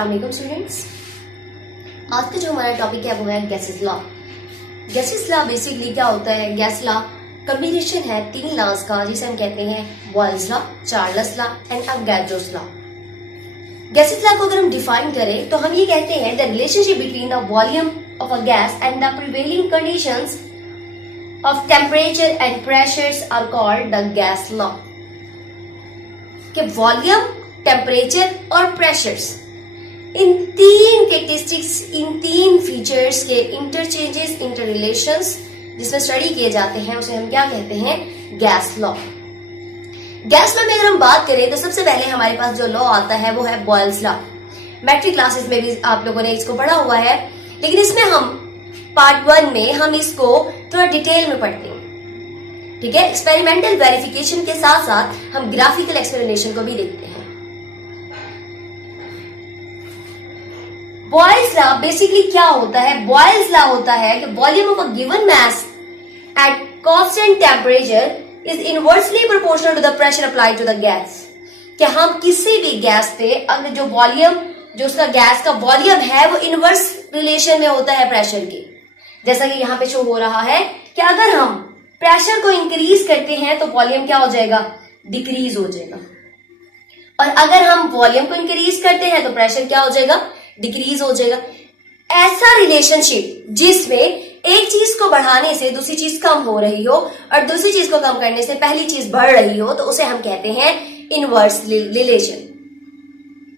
अस्सलाम स्टूडेंट्स, आज का जो हमारा टॉपिक है वो है gases law. Gases law basically क्या होता है? गैस लॉ कॉम्बिनेशन है तीन लॉज का, जिसे हम कहते हैं Boyle's law, Charles law and Avogadro's law. Gases law को अगर हम डिफाइन करें तो हम ये कहते हैं the relationship between the volume of a gas and the prevailing conditions of temperature and pressures are called the gas law. कि वॉल्यूम, टेम्परेचर और प्रेशर्स, इन तीन कैरेक्टरिस्टिक्स, इन तीन फीचर्स के इंटरचेंजेस, इंटर रिलेशंस जिसमें स्टडी किए जाते हैं उसे हम क्या कहते हैं? Gas law. गैस लॉ में अगर हम बात करें तो सबसे पहले हमारे पास जो लॉ आता है वो है बॉयल्स लॉ। मैट्रिक क्लासेस में भी आप लोगों ने इसको पढ़ा हुआ है, लेकिन इसमें हम पार्ट 1 में हम इसको थोड़ा डिटेल में पढ़ते हैं। ठीक है, एक्सपेरिमेंटल वेरिफिकेशन के साथ साथ हम ग्राफिकल एक्सप्लेनेशन को भी देखते हैं। बॉयल्स लॉ बेसिकली क्या होता है? बॉयल्स लॉ होता है कि volume of a given mass at constant temperature is inversely proportional to the pressure applied to the gas. कि हम किसी भी गैस पे अगर जो वॉल्यूम, जो उसका गैस का वॉल्यूम है वो इनवर्स रिलेशन में होता है प्रेशर के। जैसा कि यहाँ पे शो हो रहा है कि अगर हम प्रेशर को इंक्रीज करते हैं तो वॉल्यूम क्या हो जाएगा? डिक्रीज हो जाएगा। और अगर हम वॉल्यूम को इंक्रीज करते हैं तो प्रेशर क्या हो जाएगा? डिक्रीज हो जाएगा। ऐसा रिलेशनशिप जिसमें एक चीज को बढ़ाने से दूसरी चीज कम हो रही हो और दूसरी चीज को कम करने से पहली चीज बढ़ रही हो, तो उसे हम कहते हैं इनवर्स रिलेशन।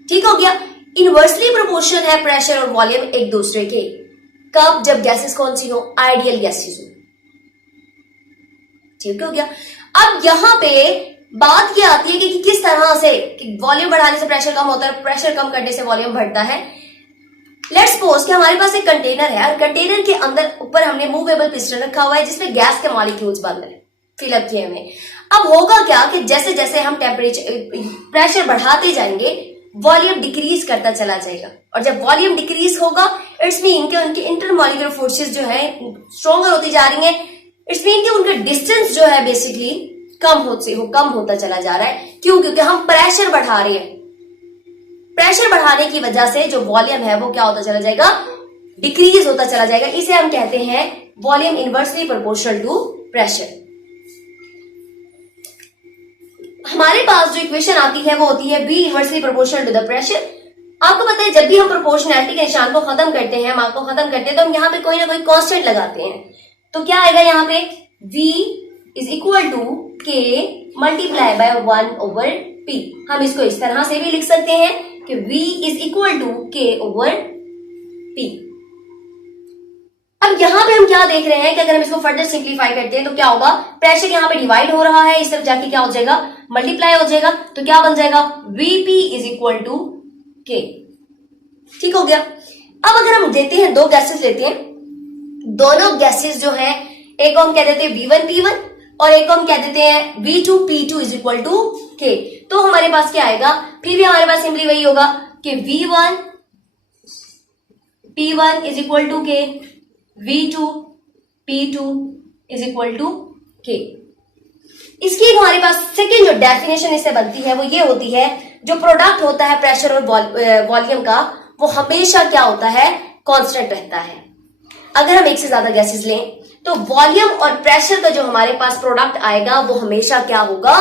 ठीक हो गया? इनवर्सली प्रोपोर्शनल है प्रेशर और वॉल्यूम एक दूसरे के। कब? जब गैसेस कौन सी हो? आइडियल गैसेस हो। ठीक हो गया? अब यहां पे बात क्या आती है कि किस तरह से वॉल्यूम बढ़ाने से प्रेशर कम होता है, प्रेशर कम करने से वॉल्यूम बढ़ता है। लेट्स सपोज कि हमारे पास एक कंटेनर है और कंटेनर के अंदर ऊपर हमने मूवेबल पिस्टन रखा हुआ है जिसमें गैस के मॉलिक्यूल्स बंद है, फिलअप किए हुए। अब होगा क्या कि जैसे जैसे हम प्रेशर बढ़ाते जाएंगे वॉल्यूम डिक्रीज करता चला जाएगा, और जब वॉल्यूम डिक्रीज होगा इट्स मीन कि उनकी इंटरमॉलिक्यूलर फोर्सेस जो है स्ट्रॉन्गर होती जा रही है। इट्स मीन कि उनका डिस्टेंस जो है बेसिकली कम होता चला जा रहा है। क्यों? क्योंकि हम प्रेशर बढ़ा रहे हैं। प्रेशर बढ़ाने की वजह से जो वॉल्यूम है वो क्या होता चला जाएगा? डिक्रीज होता चला जाएगा। इसे हम कहते हैं volume inversely proportional to pressure. हमारे पास जो इक्वेशन आती है वो होती है V inversely proportional to the pressure. आपको पता है जब भी हम प्रोपोर्शनैलिटी के निशान को खत्म करते हैं, मार्क को खत्म करते हैं, तो हम यहाँ पे कोई ना कोई कांस्टेंट लगाते हैं। तो क्या आएगा यहाँ पे? V is equal to K multiply by 1/P। हम इसको इस तरह से भी लिख सकते हैं कि V is equal to K/P। अब यहां पे हम क्या देख रहे हैं कि अगर हम इसको फर्दर सिंप्लीफाई करते हैं तो क्या होगा? प्रेशर यहां पे डिवाइड हो रहा है, इस तरफ जाके क्या हो जाएगा? मल्टीप्लाई हो जाएगा। तो क्या बन जाएगा? VP is equal to K। ठीक हो गया? अब अगर हम देते हैं, दो गैसेस लेते हैं, दोनों गैसेस जो है एक को हम कह देते हैं V1P1 और एक को हम कह देते हैं V2P2 is equal to K। तो हमारे पास क्या आएगा? फिर भी हमारे पास सिंपली वही होगा कि V1P1 is equal to K, V2P2 is equal to K। इसकी हमारे पास सेकेंड जो डेफिनेशन इससे बनती है वो ये होती है, जो प्रोडक्ट होता है प्रेशर और वॉल्यूम का वो हमेशा क्या होता है? कांस्टेंट रहता है। अगर हम एक से ज्यादा गैसेस लें तो वॉल्यूम और प्रेशर का जो हमारे पास प्रोडक्ट आएगा वो हमेशा क्या होगा?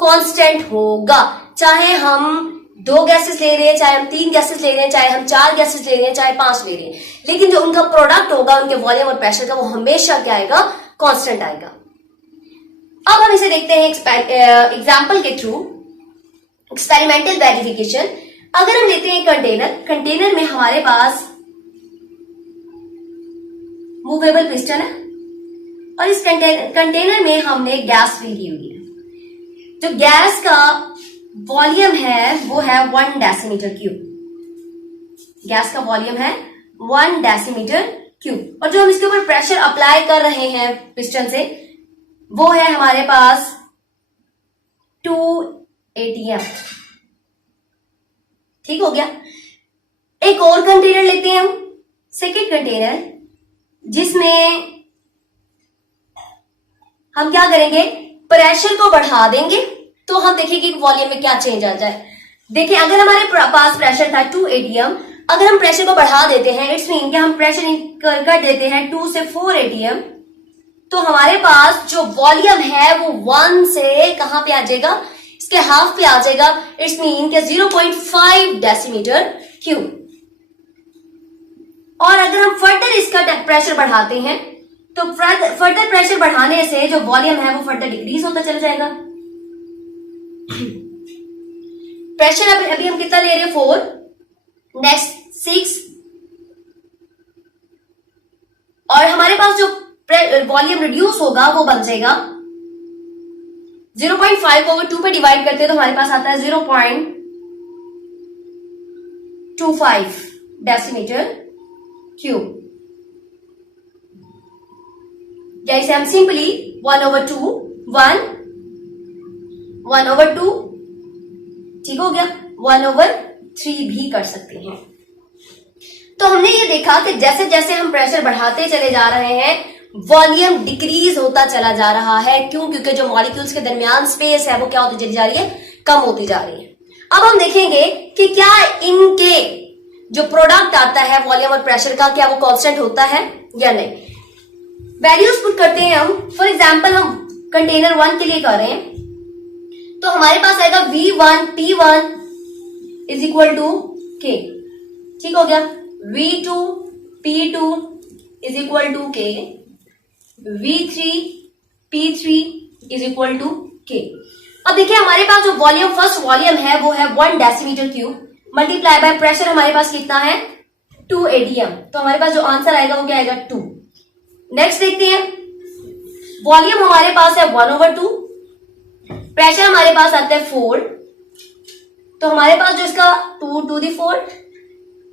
कांस्टेंट होगा। चाहे हम 2 गैसेस ले रहे हैं, चाहे हम 3 गैसेस ले रहे हैं, चाहे हम 4 गैसेस ले रहे हैं, चाहे 5 ले रहे हैं, लेकिन जो उनका प्रोडक्ट होगा उनके वॉल्यूम और प्रेशर का वो हमेशा क्या आएगा? कांस्टेंट आएगा। अब हम इसे देखते हैं एग्जाम्पल के थ्रू, एक्सपेरिमेंटल वेरिफिकेशन। अगर हम लेते हैं कंटेनर में हमारे पास मूवेबल पिस्टन है और इस कंटेनर में हमने गैस फिल की हुई है। जो गैस का वॉल्यूम है वो है 1 डेसीमीटर क्यूब। गैस का वॉल्यूम है 1 डेसीमीटर क्यूब, और जो हम इसके ऊपर प्रेशर अप्लाई कर रहे हैं पिस्टन से वो है हमारे पास 2 atm। ठीक हो गया? एक और कंटेनर लेते हैं हम, सेकेंड कंटेनर, जिसमें हम क्या करेंगे? प्रेशर को बढ़ा देंगे तो हम देखेंगे कि वॉल्यूम में क्या चेंज आ जाए। देखिए अगर हमारे पास प्रेशर था 2 atm, अगर हम प्रेशर को बढ़ा देते हैं, इट्स मीन कि हम प्रेशर कर देते हैं 2 से 4 atm, तो हमारे पास जो वॉल्यूम है वो 1 से कहां पे आ जाएगा, इसके हाफ पे आ जाएगा। इट्स मीन के 0.5 डेसीमीटर क्यूब। और अगर हम फर्दर इसका प्रेशर बढ़ाते हैं तो फर्दर प्रेशर बढ़ाने से जो वॉल्यूम है वो फर्दर डिक्रीज होता चला जाएगा। प्रेशर अभी हम कितना ले रहे हैं 4, नेक्स्ट 6, और हमारे पास जो वॉल्यूम रिड्यूस होगा वो बन जाएगा 0.5 को अगर 2 पे डिवाइड करते हैं तो हमारे पास आता है 0.25 डेसीमीटर क्यूब। या इसे हम सिंपली 1/2 ठीक हो गया, 1/3 भी कर सकते हैं। तो हमने ये देखा कि जैसे जैसे हम प्रेशर बढ़ाते चले जा रहे हैं वॉल्यूम डिक्रीज होता चला जा रहा है। क्यों? क्योंकि जो मॉलिक्यूल्स के दरमियान स्पेस है वो क्या होती चली जा रही है, कम होती जा रही है। अब हम देखेंगे कि क्या इनके जो प्रोडक्ट आता है वॉल्यूम और प्रेशर का, क्या वो कांस्टेंट होता है या नहीं। वैल्यूज पुट करते हैं हम। फॉर एग्जाम्पल हम कंटेनर 1 के लिए कर रहे हैं तो हमारे पास आएगा V1 P1 is equal to K, ठीक हो गया। V2 P2 is equal to K, V3 P3 is equal to K। अब देखिए हमारे पास जो वॉल्यूम, फर्स्ट वॉल्यूम है वो है 1 decimetre cube multiply by pressure हमारे पास कितना है 2 atm, तो हमारे पास जो आंसर आएगा वो क्या आएगा 2। नेक्स्ट देखते हैं, वॉल्यूम हमारे पास है 1/2, प्रेशर हमारे पास आता है 4, तो हमारे पास जो इसका 2 to the 4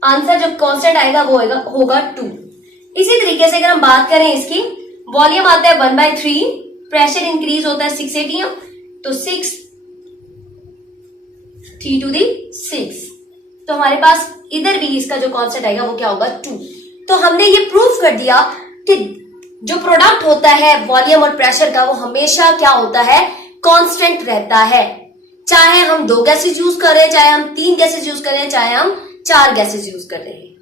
आंसर जो कांस्टेंट आएगा वो होगा 2। इसी तरीके से अगर हम बात करें इसकी, वॉल्यूम आता है 1/3, प्रेशर इंक्रीज होता है 6 atm, तो 6 3 to the 6, तो हमारे पास इधर भी इसका जो कांस्टेंट आएगा वो क्या होगा 2। तो हमने ये प्रूफ कर दिया कि जो प्रोडक्ट होता है वॉल्यूम और प्रेशर का वो हमेशा क्या होता है, कांस्टेंट रहता है। चाहे हम 2 गैसेज यूज कर रहे हैं, चाहे हम 3 गैसेज यूज कर रहे हैं, चाहे हम 4 गैसेज यूज कर रहे हैं।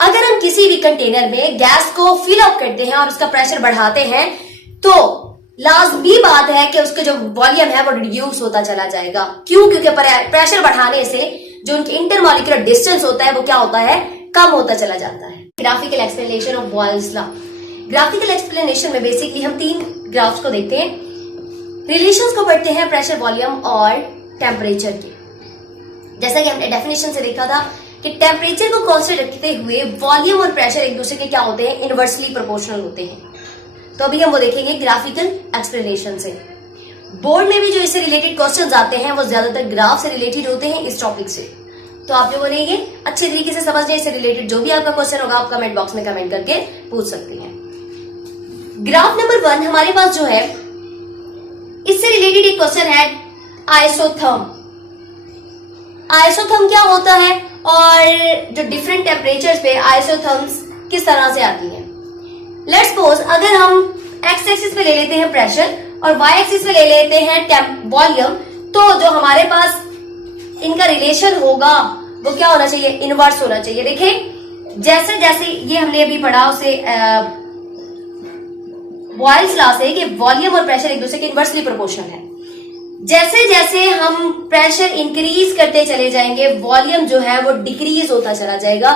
अगर हम किसी भी कंटेनर में गैस को फिल अप करते हैं और उसका प्रेशर बढ़ाते हैं तो लाजमी बात है कि उसका जो वॉल्यूम है वो रिड्यूस होता चला जाएगा। क्यों? क्योंकि प्रेशर बढ़ाने से जो उनके इंटरमॉलिक्यूलर डिस्टेंस होता है वो क्या होता है, कम होता चला जाता है। Graphical explanation of Boyle's law. Graphical explanation में बेसिकली हम 3 ग्राफ्स को देखते हैं, रिलेशंस को पढ़ते हैं प्रेशर, वॉल्यूम और टेम्परेचर के। जैसा कि हमने डेफिनेशन से देखा था कि टेम्परेचर को कांस्टेंट रखते हुए वॉल्यूम और प्रेशर एक दूसरे के क्या होते हैं, इनवर्सली प्रोपोर्शनल होते हैं। तो अभी हम वो देखेंगे ग्राफिकल एक्सप्लेनेशन से। बोर्ड में भी जो इससे रिलेटेड क्वेश्चंस आते हैं वो ज्यादातर ग्राफ से रिलेटेड होते हैं इस टॉपिक से। तो आप लोगों ने ये अच्छे तरीके से समझ लिया। इससे रिलेटेड जो भी आपका क्वेश्चन होगा आप कमेंट बॉक्स में कमेंट करके पूछ सकते हैं। ग्राफ नंबर 1 हमारे पास जो है, इससे रिलेटेड एक क्वेश्चन है आइसोथर्म। आइसोथर्म क्या होता है और जो डिफरेंट टेम्परेचर्स पे आइसोथर्म्स किस तरह से आती हैं। लेट्स सपोज अगर हम एक्स एक्सिस पे ले लेते हैं प्रेशर और वाई एक्सिस पे ले लेते हैं वॉल्यूम, तो जो हमारे पास इनका रिलेशन होगा वो क्या होना चाहिए, इनवर्स होना चाहिए। देखिए जैसे जैसे ये हमने अभी पढ़ा उसे बॉयल्स लॉ से कि वॉल्यूम और प्रेशर एक दूसरे के इनवर्सली प्रोपोर्शनल है। जैसे जैसे हम प्रेशर इंक्रीज करते चले जाएंगे वॉल्यूम जो है वो डिक्रीज होता चला जाएगा।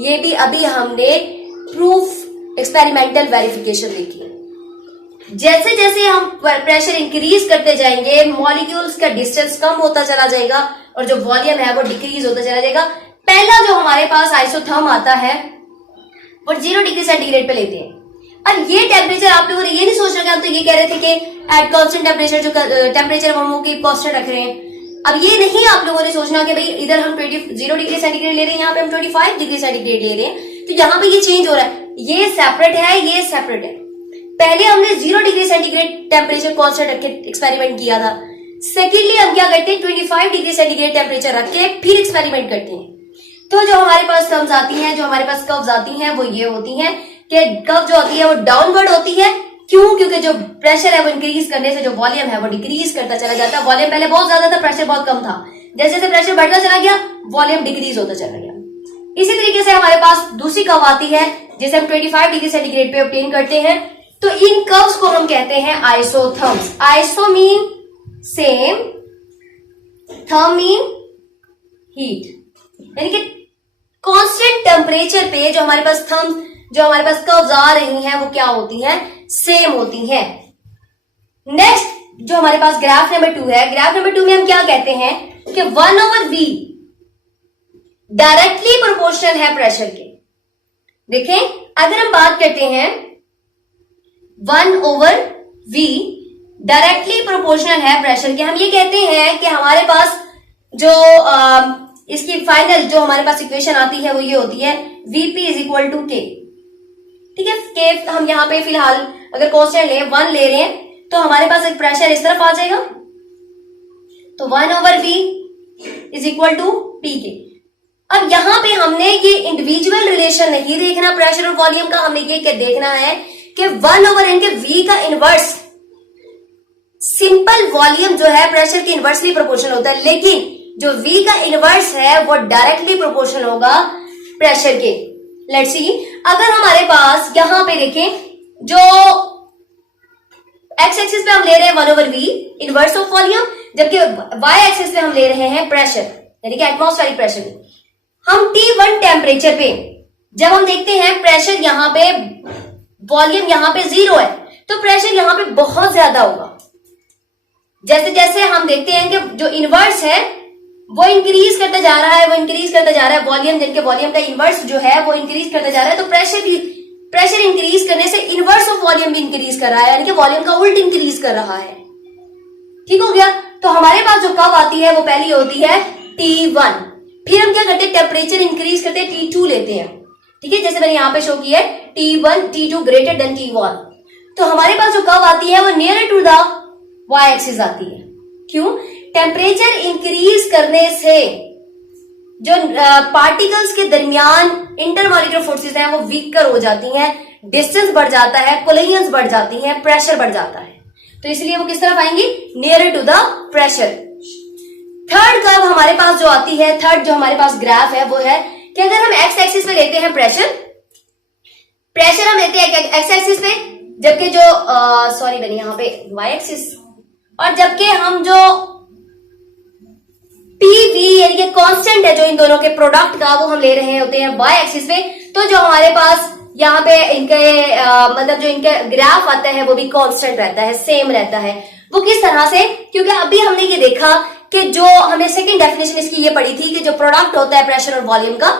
ये भी अभी हमने प्रूफ एक्सपेरिमेंटल वेरिफिकेशन देखी है। जैसे जैसे हम प्रेशर इंक्रीज करते जाएंगे मॉलिक्यूल्स का डिस्टेंस कम होता चला जाएगा और जो वॉल्यूम है वो डिक्रीज होता चला जाएगा। पहला जो हमारे पास आइसोथर्म आता है वो 0 डिग्री सेंटीग्रेड पे लेते हैं। और ये टेम्परेचर आप लोगों ने ये नहीं सोचना कि हम तो ये कह रहे थे कि एट कांस्टेंट टेम्परेचर जो टेम्परेचर हम वो की कांस्टेंट रख रहे हैं। अब ये नहीं आप लोगों ने सोचना कि भाई इधर हम 0 डिग्री सेंटीग्रेड ले रहे हैं, यहाँ पे हम 25 डिग्री सेंटीग्रेड ले रहे हैं, तो यहाँ पे ये चेंज हो रहा है, ये सेपरेट है, ये सेपरेट है। पहले हमने 0 डिग्री सेंटीग्रेड टेम्परेचर कांस्टेंट रख के एक्सपेरिमेंट किया था। सेकेंडली हम क्या करते हैं, 25 डिग्री सेंटीग्रेड टेम्परेचर रख के फिर एक्सपेरिमेंट करते हैं। तो जो हमारे पास टर्म्स आती हैं, जो हमारे पास कर्व्स आती हैं वो ये होती हैं कि कर्व जो होती है वो डाउनवर्ड होती है। क्यों? क्योंकि जो प्रेशर है वो इंक्रीज करने से जो वॉल्यूम है वो डिक्रीज करता चला जाता है। वॉल्यूम पहले बहुत ज्यादा था, प्रेशर बहुत कम था। जैसे जैसे प्रेशर बढ़ता चला गया वॉल्यूम डिक्रीज होता चला गया। इसी तरीके से हमारे पास दूसरी कर्व आती है जिसे हम 25 डिग्री सेंटीग्रेड पे ऑब्टेन करते हैं। तो इन कर्व्स को हम कहते हैं isotherms. Iso mean same, therm mean heat, यानी कि कांस्टेंट टेम्परेचर पे जो हमारे पास कर्व्स आ रही हैं वो क्या होती हैं, सेम होती हैं। नेक्स्ट जो हमारे पास ग्राफ नंबर 2 है, ग्राफ नंबर 2 में हम क्या कहते हैं कि 1/v डायरेक्टली प्रोपोर्शनल है प्रेशर के। देखें अगर हम बात करते हैं 1/v डायरेक्टली प्रोपोर्शनल है प्रेशर के, हम ये कहते हैं कि हमारे पास जो इसकी फाइनल जो हमारे पास इक्वेशन आती है वो ये होती है Vp is equal to K। ठीक है, K हम यहां पे फिलहाल अगर कांस्टेंट 1 ले रहे हैं तो हमारे पास एक प्रेशर इस तरफ आ जाएगा, तो 1/v is equal to Pk। अब यहां पे हमने ये इंडिविजुअल रिलेशन नहीं देखना प्रेशर और वॉल्यूम का, हमने ये देखना है कि 1/n के v का इनवर्स, सिंपल वॉल्यूम जो है प्रेशर के इनवर्सली प्रोपोर्शनल होता है, लेकिन जो v का इनवर्स है वो डायरेक्टली प्रोपोर्शनल होगा प्रेशर के। लेट्स सी, अगर हमारे पास यहां पे देखें जो x एक्सिस पे हम ले रहे हैं 1/v इनवर्स ऑफ वॉल्यूम, जबकि y एक्सिस पे हम ले रहे हैं प्रेशर यानी कि एटमॉस्फेरिक प्रेशर। हम T1 टेम्परेचर पे जब हम देखते हैं प्रेशर यहां पे, वॉल्यूम यहां पे 0 है, तो प्रेशर यहां पे बहुत ज्यादा होगा। जैसे जैसे हम देखते हैं कि जो इनवर्स है वो इंक्रीज करता जा रहा है, वॉल्यूम जिनके वॉल्यूम का इनवर्स जो है वो इंक्रीज करता जा रहा है, तो प्रेशर इंक्रीज करने से इनवर्स ऑफ वॉल्यूम भी इंक्रीज कर रहा है, यानी कि वॉल्यूम का उल्ट इंक्रीज कर रहा है। ठीक हो गया। तो हमारे पास जो कर्व आती है वो पहली होती है T1, फिर हम क्या करते हैं टेम्परेचर इंक्रीज करते हैं T2 लेते हैं। ठीक है, जैसे मैंने यहां पे शो किया है T1 T2 greater than T1, तो हमारे पास जो कर्व आती है वो near to the y axis आती है। क्यों? टेम्परेचर इंक्रीज करने से जो पार्टिकल्स के दरमियान इंटरमॉलिक्यूलर फोर्सेस हैं वो वीकर हो जाती हैं, डिस्टेंस बढ़ जाता है, कोलिजन्स बढ़ जाती हैं, प्रेशर बढ़ जाता है, तो इसलिए वो किस तरफ आएंगी, near to the pressure. Third curve हमारे पास जो आती है, थर्ड जो हमारे पास ग्राफ है वो है कि अगर हम एक्स एक्सिस पे लेते हैं प्रेशर हम लेते हैं एक्स एक्सिस पे, जबकि जो मैंने यहां पे वाई एक्सिस, और जबकि हम जो PV यानी कि कांस्टेंट है जो इन दोनों के प्रोडक्ट का वो हम ले रहे होते हैं वाई एक्सिस पे, तो जो हमारे पास यहाँ पे इनके मतलब जो इनके ग्राफ आता है वो भी कांस्टेंट रहता है, सेम रहता है। वो किस तरह से, क्योंकि अभी हमने ये देखा कि जो हमने सेकंड डेफिनेशन इसकी ये पढ़ी थी कि जो प्रोडक्ट होता है प्रेशर और वॉल्यूम का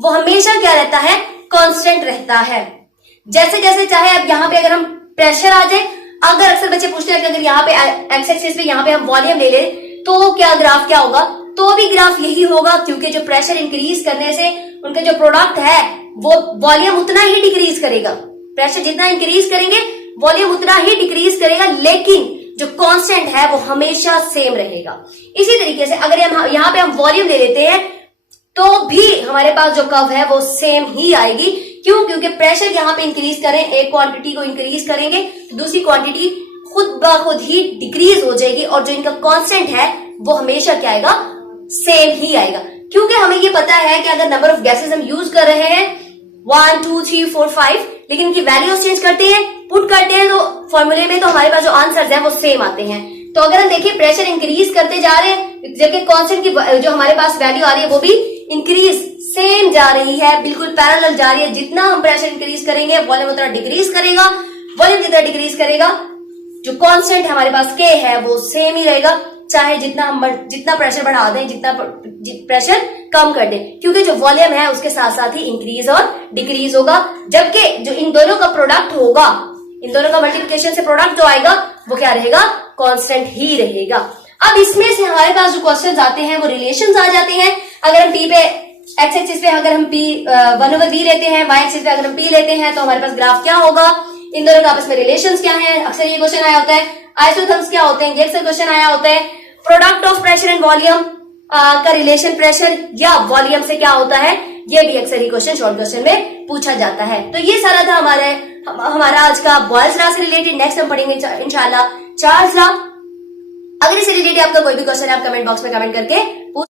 वो हमेशा क्या रहता है, कांस्टेंट रहता है। जैसे जैसे चाहे अब यहाँ पे अगर हम प्रेशर आ जाए, अगर अक्सर बच्चे पूछते हैं कि अगर यहाँ पे एक्स एक्सिस पे यहाँ पे हम वॉल्यूम ले ले तो क्या ग्राफ क्या होगा, तो भी ग्राफ यही होगा, क्योंकि जो प्रेशर इंक्रीज करने से उनके जो प्रोडक्ट है वो वॉल्यूम उतना ही डिक्रीज करेगा। प्रेशर जितना इंक्रीज करेंगे वॉल्यूम उतना ही डिक्रीज करेगा, लेकिन जो कांस्टेंट है वो हमेशा सेम रहेगा। इसी तरीके से अगर हम यहाँ पे हम वॉल्यूम ले लेते हैं तो भी हमारे पास जो कर्व है वो सेम ही आएगी। क्यों? क्योंकि प्रेशर यहाँ पे इंक्रीज करें, एक क्वांटिटी को इंक्रीज करेंगे तो दूसरी क्वांटिटी खुद ब खुद ही डिक्रीज हो जाएगी, और जो इनका कांस्टेंट है वो हमेशा क्या आएगा, सेम ही आएगा। क्योंकि हमें ये पता है कि अगर नंबर ऑफ गैसेस हम यूज कर रहे हैं 1 2 3 4 5, लेकिन इनकी वैल्यूज चेंज करते हैं, पुट करते हैं तो फॉर्मूले में, तो हमारे पास जो आंसर्स हैं वो सेम आते हैं। तो अगर हम देखिए प्रेशर इंक्रीज करते जा रहे हैं, जबकि कांस्टेंट की जो हमारे पास वैल्यू आ रही है वो भी इंक्रीज सेम जा रही है, बिल्कुल पैरेलल जा रही है। जितना हम प्रेशर इंक्रीज करेंगे वॉल्यूम उतना डिक्रीज करेगा, वॉल्यूम जितना डिक्रीज करेगा जो कांस्टेंट हमारे पास K है वो सेम ही रहेगा, चाहे जितना प्रेशर बढ़ा दें, जितना प्रेशर कम कर दें, क्योंकि जो वॉल्यूम है उसके साथ साथ ही इंक्रीज और डिक्रीज होगा। जबकि जो इन दोनों का प्रोडक्ट होगा, इन दोनों का मल्टीप्लिकेशन से प्रोडक्ट जो आएगा वो क्या रहेगा, कांस्टेंट ही रहेगा। अब इसमें से हमारे पास जो क्वेश्चंस आते हैं वो रिलेशंस आ जाते हैं। अगर हम P पे एक्स एक्सिस पे अगर हम P 1/v लेते हैं, वाई एक्सिस पे अगर हम P लेते हैं, तो हमारे पास ग्राफ क्या होगा, इन दोनों का आपस में रिलेशंस क्या है, अक्सर ये क्वेश्चन आया होता है। आइसोथर्म्स क्या होते हैं, ये अक्सर क्वेश्चन आया होता है। Product of pressure and volume का रिलेशन प्रेशर या वॉल्यूम से क्या होता है, ये भी अक्सर ही क्वेश्चन शॉर्ट क्वेश्चन में पूछा जाता है। तो ये सारा था हमारा आज का बॉयल्स लॉ से रिलेटेड। नेक्स्ट हम पढ़ेंगे इंशाल्लाह चार्ल्स लॉ। अगर इससे रिलेटेड आपका कोई भी क्वेश्चन है आप कमेंट बॉक्स में कमेंट करके पूछ